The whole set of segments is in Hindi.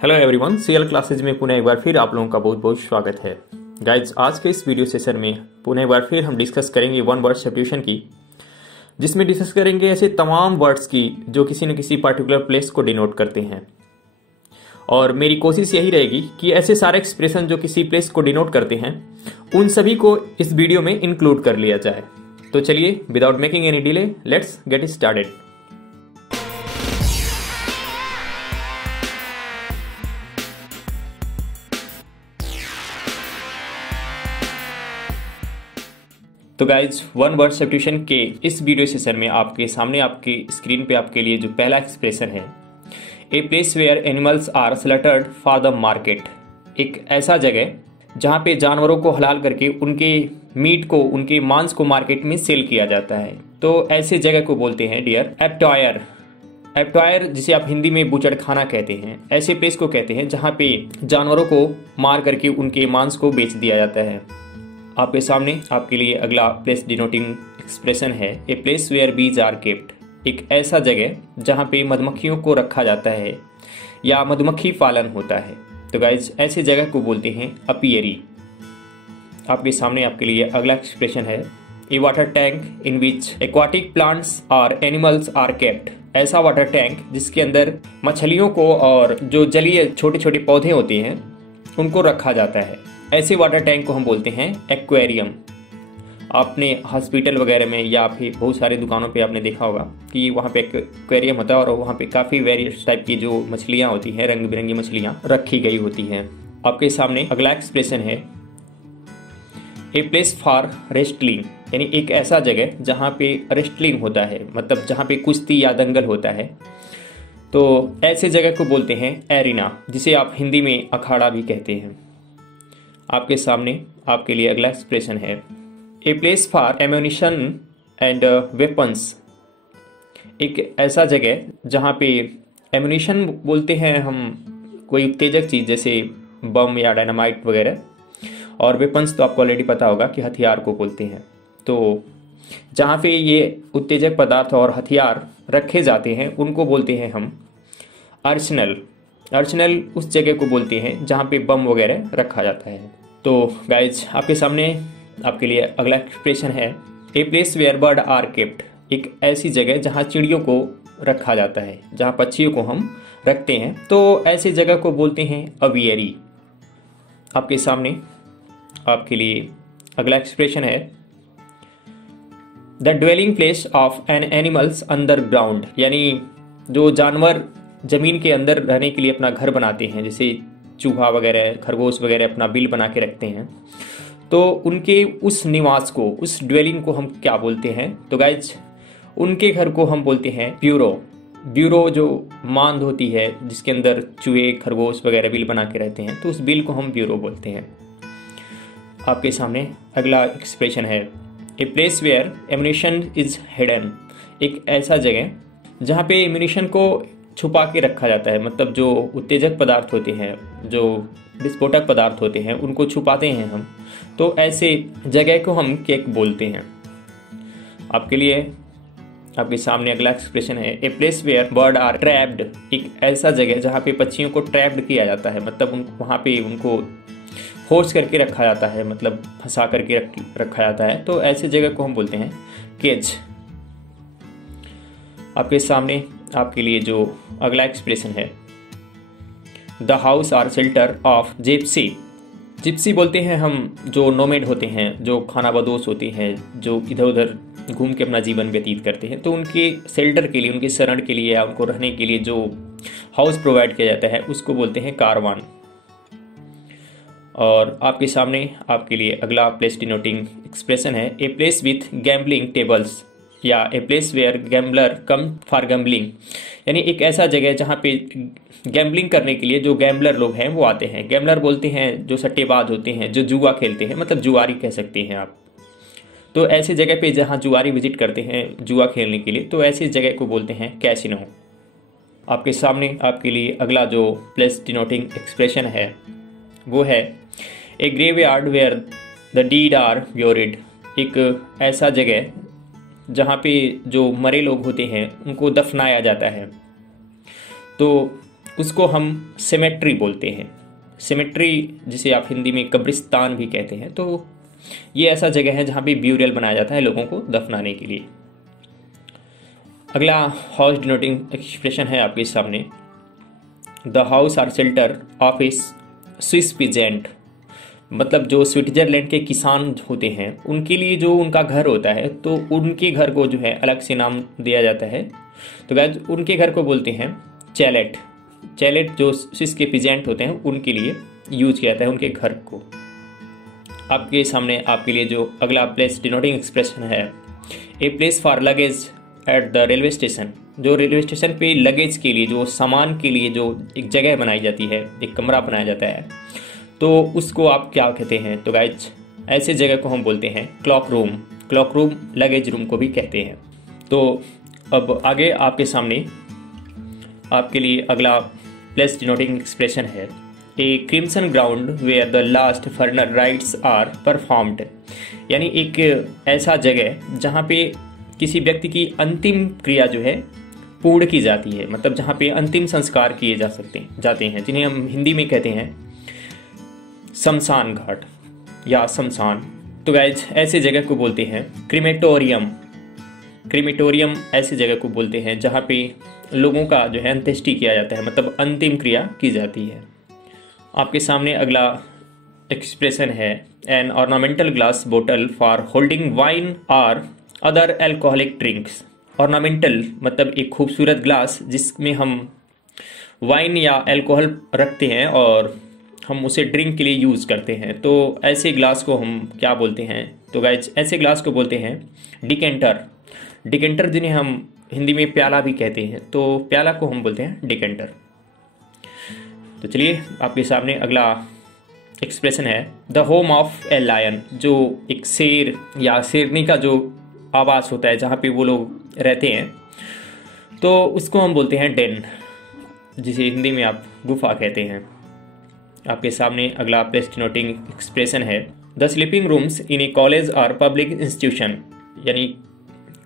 हेलो एवरीवन, सीएल क्लासेज में पुनः एक बार फिर आप लोगों का बहुत बहुत स्वागत है। गाइज, आज के इस वीडियो सेशन में पुनः एक बार फिर हम डिस्कस करेंगे वन वर्ड सब्स्टिट्यूशन की, जिसमें डिस्कस करेंगे ऐसे तमाम वर्ड्स की जो किसी न किसी पर्टिकुलर प्लेस को डिनोट करते हैं। और मेरी कोशिश यही रहेगी कि ऐसे सारे एक्सप्रेशन जो किसी प्लेस को डिनोट करते हैं उन सभी को इस वीडियो में इंक्लूड कर लिया जाए। तो चलिए, without making any delay, let's get started. तो गाइज, वन वर्ड सब्स्टिट्यूशन के इस वीडियो सेशन में आपके सामने आपके स्क्रीन पे आपके लिए जो पहला एक्सप्रेशन है, a place where animals are slaughtered for the market. एक ऐसा जगह जहाँ पे जानवरों को हलाल करके उनके मीट को, उनके मांस को मार्केट में सेल किया जाता है। तो ऐसे जगह को बोलते हैं डियर एब्टॉयर। एब्टॉयर, जिसे आप हिंदी में बूचड़खाना कहते हैं, ऐसे प्लेस को कहते हैं जहाँ पे जानवरों को मार करके उनके मांस को बेच दिया जाता है। आपके सामने आपके लिए अगला प्लेस डिनोटिंग एक्सप्रेशन है, a place where bees are kept. एक ऐसा जगह जहाँ पे मधुमक्खियों को रखा जाता है या मधुमक्खी पालन होता है। तो गाइज, ऐसे जगह को बोलते हैं अपियरी। आपके सामने आपके लिए अगला एक्सप्रेशन है, a water tank in which aquatic plants और एनिमल्स आर केप्ट। ऐसा वाटर टैंक जिसके अंदर मछलियों को और जो जलीय छोटे छोटे पौधे होते हैं उनको रखा जाता है। ऐसे वाटर टैंक को हम बोलते हैं एक्वेरियम। आपने हॉस्पिटल वगैरह में या फिर बहुत सारे दुकानों पे आपने देखा होगा कि वहाँ पे एक्वेरियम होता है और वहाँ पे काफ़ी वेरियस टाइप की जो मछलियाँ होती हैं, रंग बिरंगी मछलियाँ रखी गई होती हैं। आपके सामने अगला एक्सप्रेशन है, ए प्लेस फॉर रेस्टलिंग। यानी एक ऐसा जगह जहाँ पे रेस्टलिंग होता है, मतलब जहाँ पे कुश्ती या दंगल होता है। तो ऐसे जगह को बोलते हैं एरिना, जिसे आप हिंदी में अखाड़ा भी कहते हैं। आपके सामने आपके लिए अगला एक्सप्रेशन है, a place for ammunition and weapons. एक ऐसा जगह जहाँ पे एम्यूनिशन बोलते हैं हम कोई उत्तेजक चीज़ जैसे बम या डायनामाइट वगैरह, और वेपन्स तो आपको ऑलरेडी पता होगा कि हथियार को बोलते हैं। तो जहाँ पे ये उत्तेजक पदार्थ और हथियार रखे जाते हैं उनको बोलते हैं हम आर्सेनल। आर्सेनल उस जगह को बोलते हैं जहाँ पे बम वगैरह रखा जाता है। तो गाइज, आपके सामने आपके लिए अगला एक्सप्रेशन है, a place where bird are kept. एक ऐसी जगह जहाँ चिड़ियों को रखा जाता है, जहाँ पक्षियों को हम रखते हैं। तो ऐसी जगह को बोलते हैं अवियरी। आपके सामने आपके लिए अगला एक्सप्रेशन है, the dwelling place of an animals underground. यानी जो जानवर जमीन के अंदर रहने के लिए अपना घर बनाते हैं, जैसे चूहा वगैरह, खरगोश वगैरह अपना बिल बना के रखते हैं, तो उनके उस निवास को, उस ड्वेलिंग को हम क्या बोलते हैं? तो गाइज, उनके घर को हम बोलते हैं ब्यूरो। ब्यूरो जो मांद होती है जिसके अंदर चूहे, खरगोश वगैरह बिल बना के रहते हैं, तो उस बिल को हम ब्यूरो बोलते हैं। आपके सामने अगला एक्सप्रेशन है, a place where ammunition is hidden. एक ऐसा जगह जहाँ पे एम्यूनिशन को छुपा के रखा जाता है, मतलब जो उत्तेजक पदार्थ होते हैं, जो विस्फोटक पदार्थ होते हैं, उनको छुपाते हैं हम। तो ऐसे जगह को हम केक बोलते हैं। आपके लिए आपके सामने अगला एक्सप्रेशन है, a place where bird are trapped. एक ऐसा जगह जहाँ पे पक्षियों को ट्रैप्ड किया जाता है, मतलब वहाँ पे उनको फोर्स करके रखा जाता है, मतलब फंसा करके रखा जाता है। तो ऐसे जगह को हम बोलते हैं केज। आपके सामने आपके लिए जो अगला एक्सप्रेशन है, the house or shelter of gypsy. Gypsy बोलते हैं हम जो नोमेड होते हैं, जो खानाबदोश होते हैं, जो इधर उधर घूम के अपना जीवन व्यतीत करते हैं। तो उनके शेल्टर के लिए, उनके शरण के लिए या उनको रहने के लिए जो हाउस प्रोवाइड किया जाता है उसको बोलते हैं कारवान। और आपके सामने आपके लिए अगला प्लेस डिनोटिंग एक्सप्रेशन है, a place with gambling tables, या a place where gambler come for gambling. यानी एक ऐसा जगह जहाँ पे गैम्बलिंग करने के लिए जो गैम्बलर लोग हैं वो आते हैं। गैम्बलर बोलते हैं जो सट्टेबाज होते हैं, जो जुआ खेलते हैं, मतलब जुआरी कह सकते हैं आप। तो ऐसी जगह पे जहाँ जुआरी विजिट करते हैं जुआ खेलने के लिए, तो ऐसी जगह को बोलते हैं कैसिनो। आपके सामने आपके लिए अगला जो प्लेस डिनोटिंग एक्सप्रेशन है वो है, a graveyard where the dead are buried. एक ऐसा जगह जहाँ पे जो मरे लोग होते हैं उनको दफनाया जाता है। तो उसको हम सेमेट्री बोलते हैं। सेमेट्री जिसे आप हिंदी में कब्रिस्तान भी कहते हैं। तो ये ऐसा जगह है जहाँ पे ब्यूरियल बनाया जाता है लोगों को दफनाने के लिए। अगला हाउस डिनोटिंग एक्सप्रेशन है आपके सामने, the house or shelter of a Swiss peasant. मतलब जो स्विट्जरलैंड के किसान होते हैं उनके लिए जो उनका घर होता है, तो उनके घर को जो है अलग से नाम दिया जाता है। तो गाइस उनके घर को बोलते हैं चैलेट। चैलेट जो स्विस के पीजेंट होते हैं उनके लिए यूज किया जाता है उनके घर को। आपके सामने आपके लिए जो अगला प्लेस डिनोटिंग एक्सप्रेशन है, a place for luggage at the railway station. जो रेलवे स्टेशन पे लगेज के लिए, जो सामान के लिए जो एक जगह बनाई जाती है, एक कमरा बनाया जाता है, तो उसको आप क्या कहते हैं? तो गाइज ऐसे जगह को हम बोलते हैं clock room. Clock room luggage room को भी कहते हैं। तो अब आगे आपके सामने आपके लिए अगला प्लेस डिनोटिंग एक्सप्रेशन है, a crimson ground where the last funeral rites are performed. यानी एक ऐसा जगह जहाँ पे किसी व्यक्ति की अंतिम क्रिया जो है पूर्ण की जाती है, मतलब जहाँ पे अंतिम संस्कार किए जाते हैं, जिन्हें हम हिंदी में कहते हैं शमशान घाट या शमशान। तो गाइज ऐसे जगह को बोलते हैं क्रिमेटोरियम। क्रिमेटोरियम ऐसी जगह को बोलते हैं जहाँ पे लोगों का जो है अंत्येष्टि किया जाता है, मतलब अंतिम क्रिया की जाती है। आपके सामने अगला एक्सप्रेशन है, एन ऑर्नामेंटल ग्लास बोतल फॉर होल्डिंग वाइन और अदर एल्कोहलिक ड्रिंक्स। ऑर्नामेंटल मतलब एक खूबसूरत ग्लास जिसमें हम वाइन या अल्कोहल रखते हैं और हम उसे ड्रिंक के लिए यूज़ करते हैं। तो ऐसे ग्लास को हम क्या बोलते हैं? तो गाइज ऐसे ग्लास को बोलते हैं डिकेंटर। डिकेंटर जिन्हें हम हिंदी में प्याला भी कहते हैं, तो प्याला को हम बोलते हैं डिकेंटर। तो चलिए आपके सामने अगला एक्सप्रेशन है, the home of a lion. जो एक शेर या शेरनी का जो आवास होता है जहाँ पे वो लोग रहते हैं, तो उसको हम बोलते हैं डेन, जिसे हिंदी में आप गुफा कहते हैं। आपके सामने अगला प्लेस डिनोटिंग एक्सप्रेशन है, the sleeping rooms in A college और पब्लिक इंस्टीट्यूशन। यानी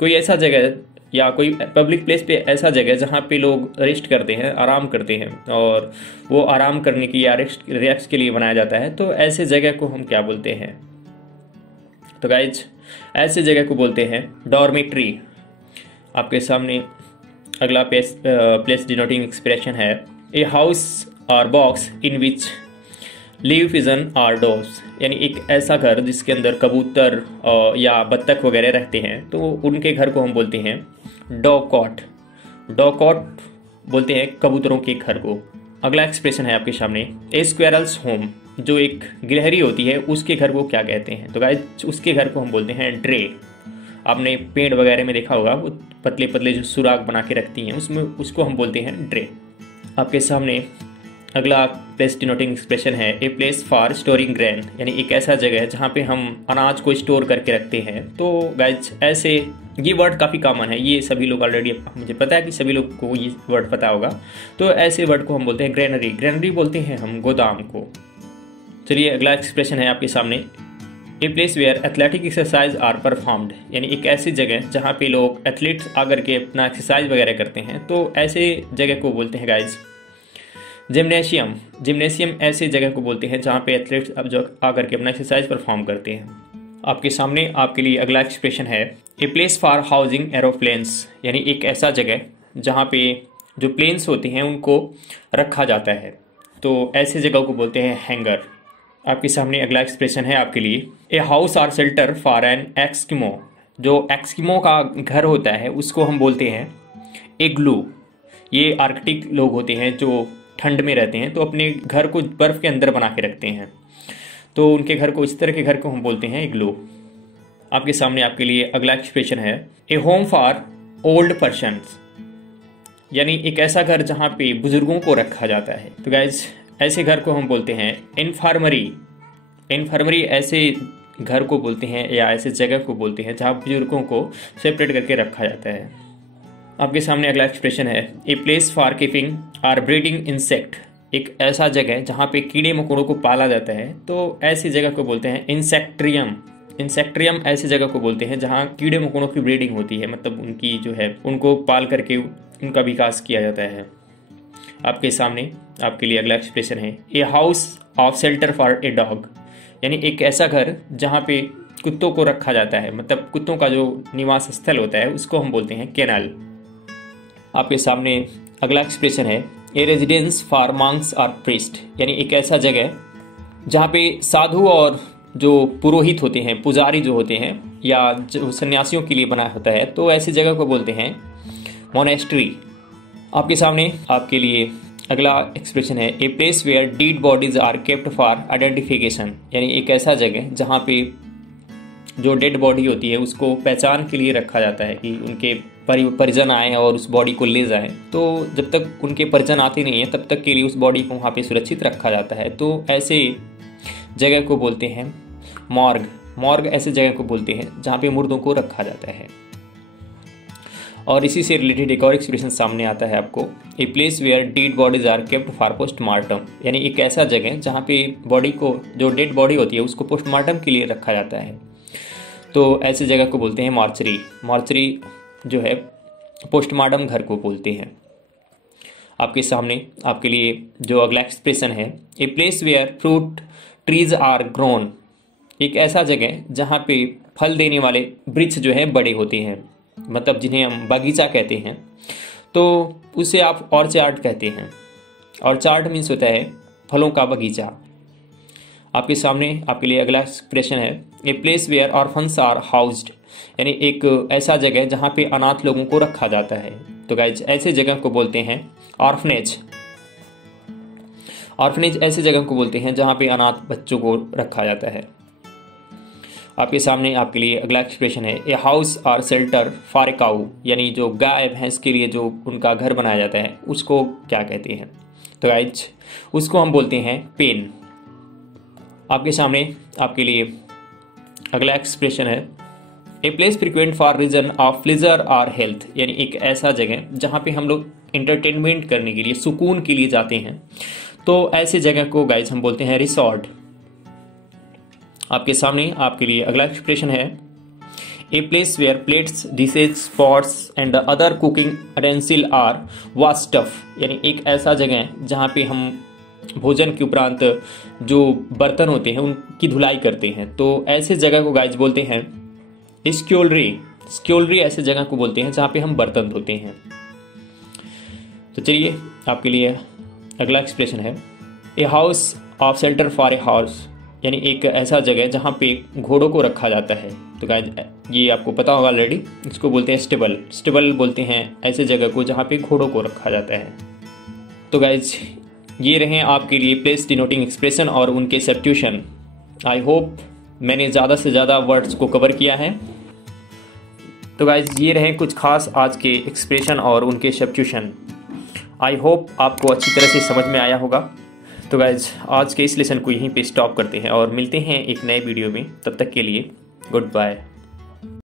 कोई ऐसा जगह या कोई पब्लिक प्लेस पे ऐसा जगह जहाँ पे लोग रेस्ट करते हैं, आराम करते हैं, और वो आराम करने की या रेस्ट के लिए बनाया जाता है। तो ऐसे जगह को हम क्या बोलते हैं? तो गाइज ऐसे जगह को बोलते हैं डॉर्मेट्री। आपके सामने अगला प्लेस डिनोटिंग एक्सप्रेशन है, ए हाउस और box in which live pigeon और डोव्स। यानी एक ऐसा घर जिसके अंदर कबूतर या बत्तख वगैरह रहते हैं, तो उनके घर को हम बोलते हैं डॉकॉट। डॉकॉट बोलते हैं कबूतरों के घर को। अगला एक्सप्रेशन है आपके सामने, ए स्क्वेरल्स होम। जो एक गिलहरी होती है उसके घर को क्या कहते हैं? तो गाइस उसके घर को हम बोलते हैं ड्रे। आपने पेड़ वगैरह में देखा होगा, वो पतले पतले जो सुराग बना के रखती हैं, उसमें उसको हम बोलते हैं ड्रे। आपके सामने अगला प्लेस डिनोटिंग एक्सप्रेशन है, a place for storing grain. यानी एक ऐसा जगह है जहाँ पे हम अनाज को स्टोर करके रखते हैं। तो गाइज ऐसे ये वर्ड काफ़ी कॉमन है, ये सभी लोग ऑलरेडी, मुझे पता है कि सभी लोग को ये वर्ड पता होगा। तो ऐसे वर्ड को हम बोलते हैं ग्रेनरी। ग्रेनरी बोलते हैं हम गोदाम को। चलिए अगला एक्सप्रेशन है आपके सामने, a place where athletic exercise are performed. यानी एक ऐसी जगह जहाँ पे लोग एथलीट्स आकर के अपना एक्सरसाइज वगैरह करते हैं। तो ऐसे जगह को बोलते हैं गाइज जिम्नेशियम। जिम्नेशियम ऐसे जगह को बोलते हैं जहाँ पे एथलीट्स अब जो आकर के अपना एक्सरसाइज परफॉर्म करते हैं। आपके सामने आपके लिए अगला एक्सप्रेशन है, a place for housing aeroplanes. यानी एक ऐसा जगह जहाँ पे जो प्लेन्स होते हैं उनको रखा जाता है। तो ऐसे जगह को बोलते हैं हैंगर। आपके सामने अगला एक्सप्रेशन है आपके लिए, a house or shelter for an Eskimo. जो एक्सकिमो का घर होता है उसको हम बोलते हैं इग्लू। ये आर्कटिक लोग होते हैं जो ठंड में रहते हैं, तो अपने घर को बर्फ़ के अंदर बना के रखते हैं। तो उनके घर को, इस तरह के घर को हम बोलते हैं इग्लू। आपके सामने आपके लिए अगला एक्सप्रेशन है, ए होम फॉर ओल्ड पर्सन्स। यानी एक ऐसा घर जहाँ पे बुजुर्गों को रखा जाता है। तो गाइज ऐसे घर को हम बोलते हैं इन्फर्मरी। इन्फर्मरी ऐसे घर को बोलते हैं या ऐसे जगह को बोलते हैं जहाँ बुजुर्गों को सेपरेट करके रखा जाता है। आपके सामने अगला एक्सप्रेशन है, a place for keeping are breeding insect. एक ऐसा जगह जहाँ पे कीड़े मकोड़ों को पाला जाता है। तो ऐसी जगह को बोलते हैं इंसेक्ट्रियम। इंसेक्ट्रियम ऐसी जगह को बोलते हैं जहाँ कीड़े मकोड़ों की ब्रीडिंग होती है, मतलब उनकी जो है उनको पाल करके उनका विकास किया जाता है। आपके सामने आपके लिए अगला एक्सप्रेशन है a house of shelter for a dog, यानी एक ऐसा घर जहाँ पे कुत्तों को रखा जाता है, मतलब कुत्तों का जो निवास स्थल होता है उसको हम बोलते हैं केनल। आपके सामने अगला एक्सप्रेशन है ए रेजिडेंस फॉर मॉन्क्स और प्रीस्ट, यानी एक ऐसा जगह जहाँ पे साधु और जो पुरोहित होते हैं, पुजारी जो होते हैं या जो सन्यासियों के लिए बना होता है, तो ऐसी जगह को बोलते हैं मोनेस्ट्री। आपके सामने आपके लिए अगला एक्सप्रेशन है a place where dead bodies are kept for identification, यानी एक ऐसा जगह जहाँ पे जो डेड बॉडी होती है उसको पहचान के लिए रखा जाता है कि उनके परिजन आए और उस बॉडी को ले जाएं। तो जब तक उनके परिजन आते नहीं हैं तब तक के लिए उस बॉडी को वहाँ पे सुरक्षित रखा जाता है। तो ऐसे जगह को बोलते हैं मॉर्ग। मॉर्ग ऐसे जगह को बोलते हैं जहाँ पे मुर्दों को रखा जाता है। और इसी से रिलेटेड एक और एक्सप्रेशन सामने आता है आपको a place where dead bodies are kept for postmortem, यानी एक ऐसा जगह जहाँ पे बॉडी को, जो डेड बॉडी होती है उसको पोस्टमार्टम के लिए रखा जाता है। तो ऐसी जगह को बोलते हैं मॉर्चरी। मॉर्चरी जो है पोस्टमार्टम घर को बोलते हैं। आपके सामने आपके लिए जो अगला एक्सप्रेशन है a place where fruit trees are grown, एक ऐसा जगह जहाँ पे फल देने वाले वृक्ष जो है बड़े होते हैं, मतलब जिन्हें हम बगीचा कहते हैं। तो उसे आप ऑर्चार्ड कहते हैं। ऑर्चार्ड मीन्स होता है फलों का बगीचा। आपके सामने आपके लिए अगला एक्सप्रेशन है a place where orphans are housed, यानी एक ऐसा जगह जहाँ पे अनाथ लोगों को रखा जाता है। तो गाइज ऐसे जगह को बोलते हैं ऑर्फनेज। ऑर्फनेज ऐसे जगह को बोलते हैं जहाँ पे अनाथ बच्चों को रखा जाता है। आपके सामने आपके लिए अगला एक्सप्रेशन है ए हाउस और शेल्टर फॉर ए काऊ, यानी जो गाय भैंस के लिए जो उनका घर बनाया जाता है उसको क्या कहते हैं? तो गाइज उसको हम बोलते हैं पेन। आपके सामने आपके लिए अगला एक्सप्रेशन है a place frequent for reason of pleasure और हेल्थ, यानी एक ऐसा जगह जहाँ पे हम लोग एंटरटेनमेंट करने के लिए, सुकून के लिए जाते हैं। तो ऐसे जगह को गाइज हम बोलते हैं रिसॉर्ट। आपके सामने आपके लिए अगला एक्सप्रेशन है a place where plates dishes pots and other cooking utensil are washed off, यानी एक ऐसा जगह जहाँ पे हम भोजन के उपरांत जो बर्तन होते हैं उनकी धुलाई करते हैं। तो ऐसे जगह को गाइज बोलते हैं स्क्योलरी। स्क्योलरी ऐसे जगह को बोलते हैं जहाँ पे हम बर्तन धोते हैं। तो चलिए आपके लिए अगला एक्सप्रेशन है a house of shelter for a horse, यानी एक ऐसा जगह जहाँ पे घोड़ों को रखा जाता है। तो गाइज ये आपको पता होगा ऑलरेडी, इसको बोलते हैं स्टेबल। स्टेबल बोलते हैं ऐसे जगह को जहाँ पे घोड़ों को रखा जाता है। तो गाइज ये रहे आपके लिए प्लेस डिनोटिंग एक्सप्रेशन और उनके सब्स्टिट्यूशन। आई होप मैंने ज़्यादा से ज़्यादा वर्ड्स को कवर किया है। तो गाइज ये रहे कुछ खास आज के एक्सप्रेशन और उनके सब्स्टिट्यूशन। आई होप आपको अच्छी तरह से समझ में आया होगा। तो गाइज आज के इस लेसन को यहीं पे स्टॉप करते हैं और मिलते हैं एक नए वीडियो में। तब तक के लिए गुड बाय।